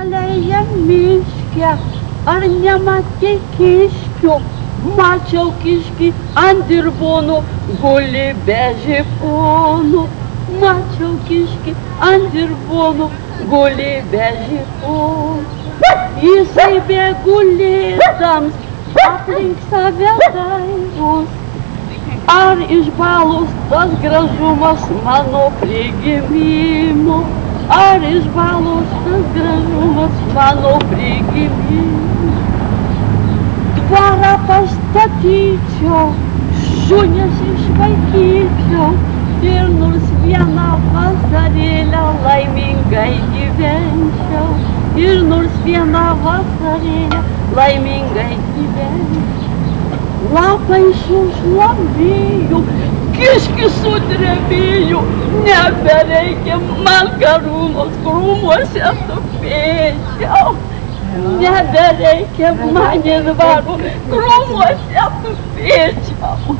žalėje miške, ar nematei kiškių? Mačiau kiškį ant dirvonų, guli be žiponų. Mačiau kiškį ant dirvonų, guli be žiponų. Jisai begulėdams aplink save daivos. Ar išbalus tas gražumas mano prigimimo? Ar išbalus tas gražumas mano prigimimo? Dvarą pastatyčiau, šunis išvaikyčiau ir nors vieną vasarėlę laimingai gyvenčiau. Ir nors vieną vasarėlę laimingai gyvenčiau. Lapai sušlamėjo, kiškis sudrebėjo, nebereikia man karūnos krūmuose tupėčiau. Nebereikia man ir dvaro krūmuose tupėčiau.